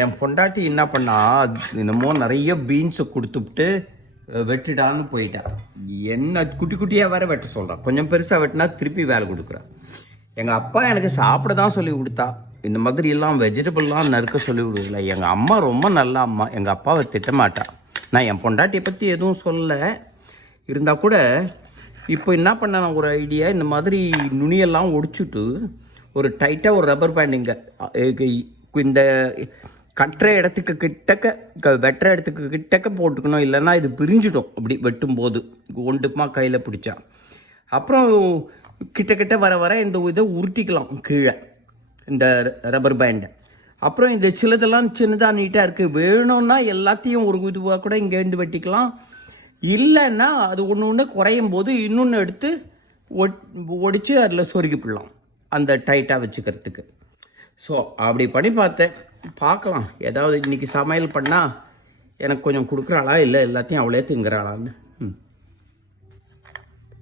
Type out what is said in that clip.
என் பொண்டாட்டி என்ன பண்ணா, என்னமோ நிறைய பீன்ஸை கொடுத்துப்புட்டு வெட்டிடான்னு போயிட்டா. என்ன குட்டி குட்டியாக வேற வெட்ட சொல்கிறான். கொஞ்சம் பெருசாக வெட்டினா திருப்பி வேலை கொடுக்குறா. எங்கள் அப்பா எனக்கு சாப்பிட தான் சொல்லி கொடுத்தா. இந்த மாதிரி எல்லாம் வெஜிடபிள்லாம் நறுக்க சொல்லி கொடுக்கல. எங்கள் அம்மா ரொம்ப நல்ல அம்மா. எங்கள் அப்பாவை திட்டமாட்டா. நான் என் பொண்டாட்டியை பற்றி எதுவும் சொல்லலை. இருந்தால் கூட இப்போ என்ன பண்ண நான் ஒரு ஐடியா, இந்த மாதிரி நுனியெல்லாம் ஒடிச்சுட்டு ஒரு டைட்டாக ஒரு ரப்பர் பேண்ட் இங்கே இந்த கட்டுற இடத்துக்கு கிட்டக்க வெட்டுற இடத்துக்கு கிட்டக்க போட்டுக்கணும். இல்லைன்னா இது பிரிஞ்சிடும் அப்படி வெட்டும்போது ஒண்டுமா கையில் பிடிச்சா. அப்புறம் கிட்ட வர வர இந்த இதை உருட்டிக்கலாம் கீழே, இந்த ரப்பர் பேண்டை. அப்புறம் இந்த சிலதெல்லாம் சின்னதாக நீட்டாக இருக்குது. வேணும்னா எல்லாத்தையும் ஒரு இதுவாக கூட இங்கேருந்து வெட்டிக்கலாம். இல்லைன்னா அது ஒன்று குறையும் போது இன்னொன்று எடுத்து ஒடித்து அதில் சொருகி போடலாம், அந்த டைட்டாக வச்சுக்கிறதுக்கு. ஸோ அப்படி பண்ணி பார்த்தேன். பார்க்கலாம், ஏதாவது இன்றைக்கி சமையல் பண்ணால் எனக்கு கொஞ்சம் கொடுக்குறாளா, இல்லை எல்லாத்தையும் அவளே திங்குறாளான்னு.